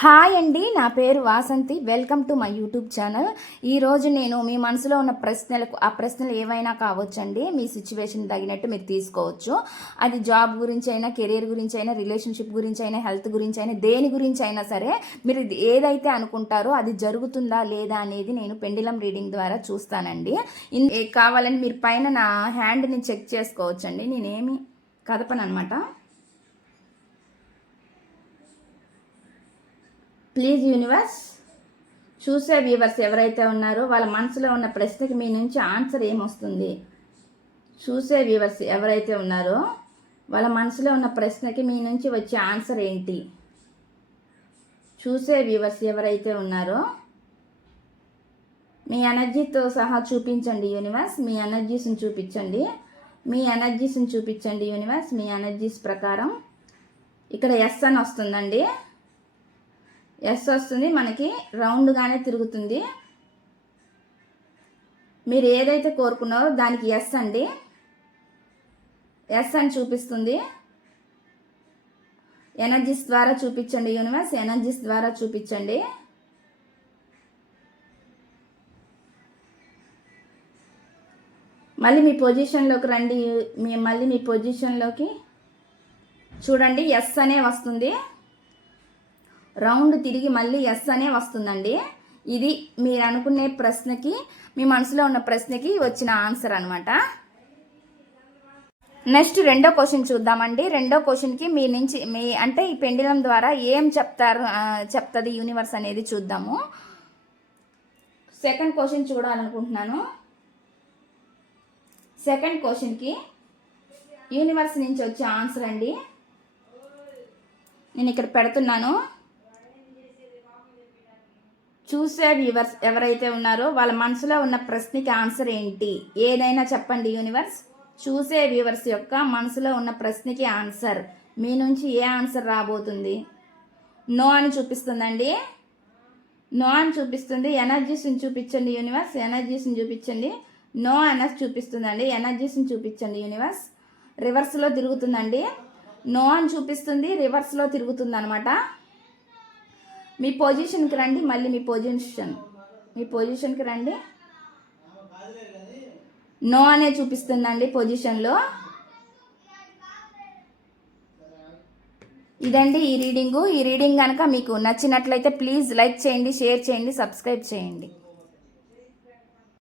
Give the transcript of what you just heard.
Hi అండి నా పేరు Vasanthi. Welcome to my YouTube channel. ఈరోజు నేను మీ మనసులో ఉన్న ప్రశ్నలకు ఆ ప్రశ్నలు ఏవైనా కావచ్చండి మీ సిచ్యువేషన్ తగినట్టు మీరు తీసుకోవచ్చు. అది జాబ్ గురించి అయినా కెరీర్ గురించి అయినా రిలేషన్షిప్ గురించి అయినా హెల్త్ గురించి అయినా దేని గురించి అయినా సరే మీరు ఏదైతే అనుకుంటారో అది జరుగుతుందా లేదా అనేది నేను పెండిలం రీడింగ్ ద్వారా చూస్తానండి. కావాలని మీరు పైన నా హ్యాండ్ని చెక్ చేసుకోవచ్చండి. నేనేమి కదపను అనమాట ప్లీజ్ యూనివర్స్ చూసే వ్యూవర్స్ ఎవరైతే ఉన్నారో వాళ్ళ మనసులో ఉన్న ప్రశ్నకి మీ నుంచి ఆన్సర్ ఏమొస్తుంది? చూసే వ్యూవర్స్ ఎవరైతే ఉన్నారో వాళ్ళ మనసులో ఉన్న ప్రశ్నకి మీ నుంచి వచ్చే ఆన్సర్ ఏంటి? చూసే వ్యూవర్స్ ఎవరైతే ఉన్నారో మీ ఎనర్జీతో సహా చూపించండి యూనివర్స్ మీ ఎనర్జీస్ని చూపించండి. మీ ఎనర్జీస్ని చూపించండి యూనివర్స్ మీ ఎనర్జీస్ ప్రకారం. ఇక్కడ ఎస్ అని వస్తుందండి. ఎస్ వస్తుంది మనకి రౌండ్గానే తిరుగుతుంది. మీరు ఏదైతే కోరుకున్నారో దానికి ఎస్ అండి. ఎస్ అని చూపిస్తుంది. ఎనర్జీస్ ద్వారా చూపించండి యూనివర్స్ ఎనర్జీస్ ద్వారా చూపించండి. మళ్ళీ మీ పొజిషన్లోకి రండి. మీ మళ్ళీ మీ పొజిషన్లోకి చూడండి ఎస్ అనే వస్తుంది. రౌండ్ తిరిగి మళ్ళీ ఎస్ అనే వస్తుందండి. ఇది మీరు అనుకునే ప్రశ్నకి మీ మనసులో ఉన్న ప్రశ్నకి వచ్చిన ఆన్సర్ అనమాట నెక్స్ట్ రెండో క్వశ్చన్ చూద్దామండి. రెండో క్వశ్చన్కి మీ నుంచి మీ అంటే ఈ పెండిలం ద్వారా ఏం చెప్తారు చెప్తుంది యూనివర్స్ అనేది చూద్దాము. సెకండ్ క్వశ్చన్ చూడాలనుకుంటున్నాను. సెకండ్ క్వశ్చన్కి యూనివర్స్ నుంచి వచ్చే ఆన్సర్ అండి. నేను ఇక్కడ పెడుతున్నాను. చూసే వ్యూవర్స్ ఎవరైతే ఉన్నారో వాళ్ళ మనసులో ఉన్న ప్రశ్నకి ఆన్సర్ ఏంటి? ఏదైనా చెప్పండి యూనివర్స్. చూసే వ్యూవర్స్ యొక్క మనసులో ఉన్న ప్రశ్నకి ఆన్సర్. మీ నుంచి ఏ ఆన్సర్ రాబోతుంది? నో అని చూపిస్తుందండి. నో అని చూపిస్తుంది. ఎనర్జీస్ని చూపించండి యూనివర్స్. ఎనర్జీస్ని చూపించండి. No owners చూపిస్తుందండి. ఎనర్జీస్ని చూపించండి యూనివర్స్. రివర్స్లో తిరుగుతుందండి. నో అని చూపిస్తుంది. రివర్స్లో తిరుగుతుంది అనమాట మీ పొజిషన్కి రండి మళ్ళీ మీ పొజిషన్ మీ పొజిషన్కి రండి. నో అనే చూపిస్తుందండి పొజిషన్లో ఇదండి ఈ రీడింగు ఈ రీడింగ్ కనుక మీకు నచ్చినట్లయితే ప్లీజ్ లైక్ చేయండి షేర్ చేయండి సబ్స్క్రైబ్ చేయండి.